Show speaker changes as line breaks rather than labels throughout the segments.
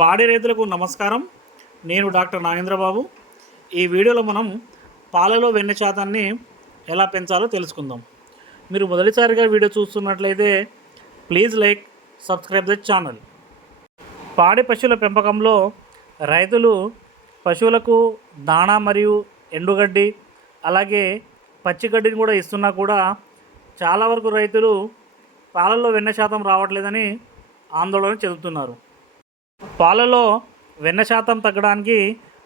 పాడి రైతులకు నమస్కారం. నేను డాక్టర్ నాగేంద్రబాబు. ఈ వీడియోలో మనం పాలలో వెన్న శాతాన్ని ఎలా పెంచాలో తెలుసుకుందాం. మీరు మొదటిసారిగా వీడియో చూస్తున్నట్లయితే please like subscribe the channel. పాడి పశువుల పెంపకంలో రైతులు పశువులకు దాణా మరియు ఎండుగడ్డి అలాగే పచ్చిగడ్డిని కూడా ఇస్తున్నా కూడా చాలా వరకు రైతులు పాలల్లో వెన్న శాతం రావట్లేదని ఆందోళన చెందుతున్నారు. పాలలో వెన్న శాతం తగ్గడానికి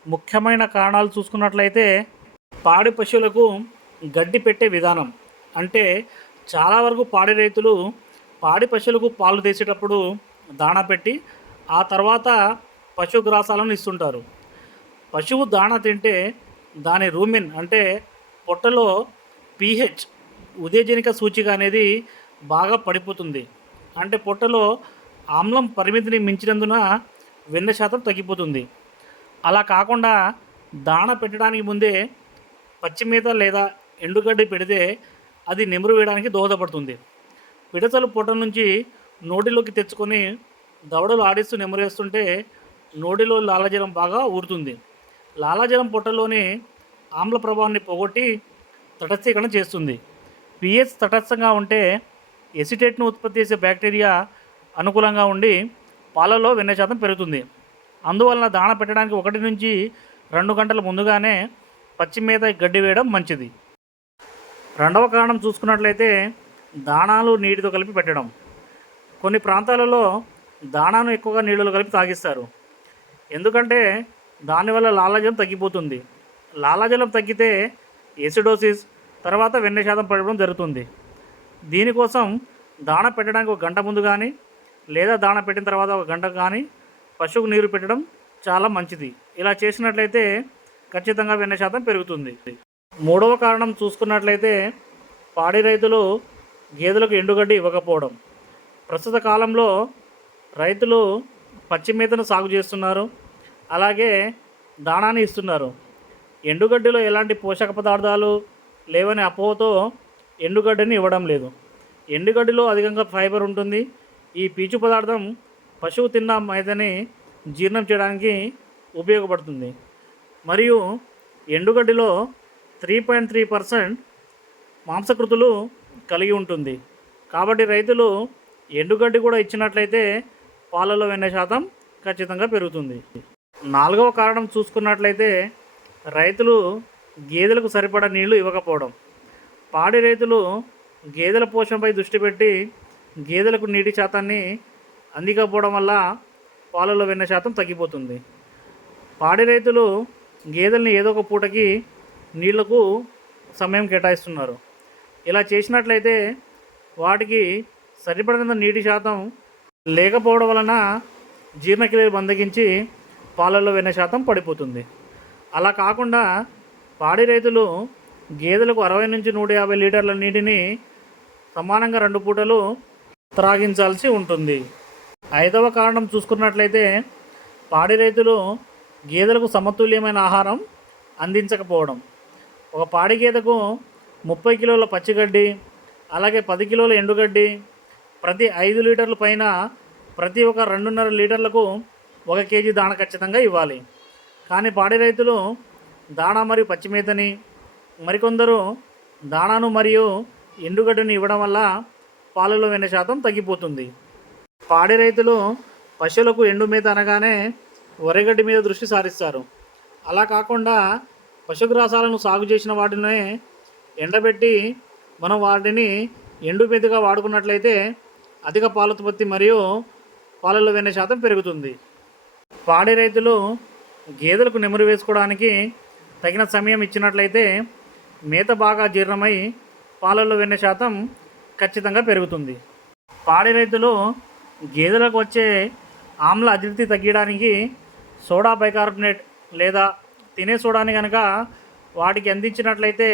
ముఖ్యమైన కారణాలు చూసుకున్నట్లయితే పాడి పశువులకు గడ్డి పెట్టే విధానం. అంటే చాలా వరకు పాడి రైతులు పాడి పశువులకు పాలు తీసేటప్పుడు దాణా పెట్టి ఆ తర్వాత పశుగ్రాసాలను ఇస్తుంటారు. పశువు దాణా తింటే దాని రూమిన్ అంటే పొట్టలో పీహెచ్ ఉదయజనిక సూచిక అనేది బాగా పడిపోతుంది. అంటే పొట్టలో ఆమ్లం పరిమితిని మించినందున వెన్న శాతం తగ్గిపోతుంది. అలా కాకుండా దాణ పెట్టడానికి ముందే పచ్చిమేత లేదా ఎండుగడ్డి పెడితే అది నెమురు వేయడానికి దోహదపడుతుంది. పిడతలు పొట్ట నుంచి నోటిలోకి తెచ్చుకొని దవడలు ఆడిస్తూ నెమరేస్తుంటే నోటిలో లాలాజలం బాగా ఊరుతుంది. లాలాజలం పొట్టలోని ఆమ్ల ప్రభావాన్ని పోగొట్టి తటస్థీకరణ చేస్తుంది. పిహెచ్ తటస్థంగా ఉంటే ఎసిటేట్ను ఉత్పత్తి చేసే బ్యాక్టీరియా అనుకూలంగా ఉండి పాలలో వెన్న శాతం పెరుగుతుంది. అందువలన దాణ పెట్టడానికి ఒకటి నుంచి రెండు గంటల ముందుగానే పచ్చి మీద గడ్డి వేయడం మంచిది. రెండవ కారణం చూసుకున్నట్లయితే దాణాలు నీటితో కలిపి పెట్టడం. కొన్ని ప్రాంతాలలో దాణాను ఎక్కువగా నీళ్ళలో కలిపి తాగిస్తారు. ఎందుకంటే దానివల్ల లాలాజలం తగ్గిపోతుంది. లాలాజలం తగ్గితే ఎసిడోసిస్ తర్వాత వెన్న శాతం పడడం జరుగుతుంది. దీనికోసం దాణ పెట్టడానికి ఒక గంట ముందు కానీ లేదా దాణ పెట్టిన తర్వాత ఒక గంట కానీ పశువుకు నీరు పెట్టడం చాలా మంచిది. ఇలా చేసినట్లయితే ఖచ్చితంగా వెన్న శాతం పెరుగుతుంది. మూడవ కారణం చూసుకున్నట్లయితే పాడి రైతులు గేదెలకు ఎండుగడ్డి ఇవ్వకపోవడం. ప్రస్తుత కాలంలో రైతులు పచ్చి మేతను సాగు చేస్తున్నారు. అలాగే దాణాన్ని ఇస్తున్నారు. ఎండుగడ్డిలో ఎలాంటి పోషక పదార్థాలు లేవని అపోహతో ఎండుగడ్డిని ఇవ్వడం లేదు. ఎండుగడ్డిలో అధికంగా ఫైబర్ ఉంటుంది. ఈ పీచు పదార్థం పశువు తిన్న మైదని జీర్ణం చేయడానికి ఉపయోగపడుతుంది. మరియు ఎండుగడ్డిలో త్రీ పాయింట్ త్రీ పర్సెంట్ మాంసకృతులు కలిగి ఉంటుంది. కాబట్టి రైతులు ఎండుగడ్డి కూడా ఇచ్చినట్లయితే పాలలో వెన్న శాతం ఖచ్చితంగా పెరుగుతుంది. నాలుగవ కారణం చూసుకున్నట్లయితే రైతులు గేదెలకు సరిపడా నీళ్ళు ఇవ్వకపోవడం. పాడి రైతులు గేదెల పోషణపై దృష్టి పెట్టి గేదెలకు నీటి శాతాన్ని అందికపోవడం వల్ల పాలలో వెన్న శాతం తగ్గిపోతుంది. పాడి రైతులు గేదెల్ని ఏదో ఒక పూటకి నీళ్ళకు సమయం కేటాయిస్తున్నారు. ఇలా చేసినట్లయితే వాటికి సరిపడినంత నీటి శాతం లేకపోవడం వలన జీర్ణక్రియలు మందగించి పాలల్లో వెన్న శాతం పడిపోతుంది. అలా కాకుండా పాడి రైతులు గేదెలకు అరవై నుంచి నూట యాభై లీటర్ల నీటిని సమానంగా రెండు పూటలు త్రాగించాల్సి ఉంటుంది. ఐదవ కారణం చూసుకున్నట్లయితే పాడి రైతులు గేదెలకు సమతుల్యమైన ఆహారం అందించకపోవడం. ఒక పాడి గేదెకు ముప్పై కిలోల పచ్చిగడ్డి అలాగే పది కిలోల ఎండుగడ్డి ప్రతి ఐదు లీటర్ల పైన ప్రతి ఒక రెండున్నర లీటర్లకు ఒక కేజీ దాణ ఖచ్చితంగా ఇవ్వాలి. కానీ పాడి రైతులు దాణా మరియు పచ్చిమేతని మరికొందరు దాణాను మరియు ఎండుగడ్డని ఇవ్వడం వల్ల పాలలో వెన్న శాతం తగ్గిపోతుంది. పాడి రైతులు పశువులకు ఎండు మేత అనగానే వరిగడ్డి మీద దృష్టి సారిస్తారు. అలా కాకుండా పశుగ్రాసాలను సాగు చేసిన వాటినే ఎండబెట్టి మనం వాటిని ఎండు మేతగా వాడుకున్నట్లయితే అధిక పాలోత్పత్తి మరియు పాలలో వెన్న శాతం పెరుగుతుంది. పాడి రైతులు గేదెలకు నెమరు వేసుకోవడానికి తగిన సమయం ఇచ్చినట్లయితే మేత బాగా జీర్ణమై పాలల్లో వెన్న శాతం ఖచ్చితంగా పెరుగుతుంది. పాడి రైతులు గేదెలకు వచ్చే ఆమ్ల అతిథి తగ్గడానికి సోడా బైకార్బోనేట్ లేదా తినే సోడాని కనుక వాటికి అందించినట్లయితే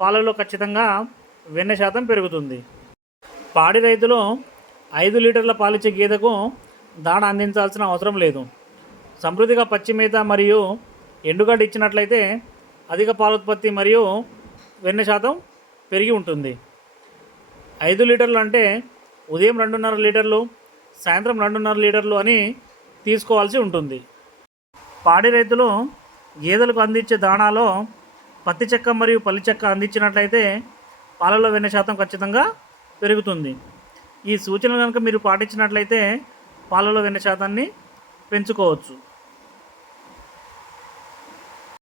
పాలలో ఖచ్చితంగా వెన్న శాతం పెరుగుతుంది. పాడి రైతులు ఐదు లీటర్ల పాలిచ్చే గేదెకు దాణ అందించాల్సిన అవసరం లేదు. సమృద్ధిగా పచ్చి మేత మరియు ఎండుగడ్డ ఇచ్చినట్లయితే అధిక పాలోత్పత్తి మరియు వెన్న శాతం పెరిగి ఉంటుంది. ఐదు లీటర్లు అంటే ఉదయం రెండున్నర లీటర్లు సాయంత్రం రెండున్నర లీటర్లు అని తీసుకోవాల్సి ఉంటుంది. పాడి రైతులు గేదెలకు అందించే దాణాలో పత్తి చెక్క మరియు పల్లి చెక్క అందించినట్లయితే పాలలో వెన్న శాతం ఖచ్చితంగా పెరుగుతుంది. ఈ సూచనలు కనుక మీరు పాటించినట్లయితే పాలలో వెన్న శాతాన్ని పెంచుకోవచ్చు.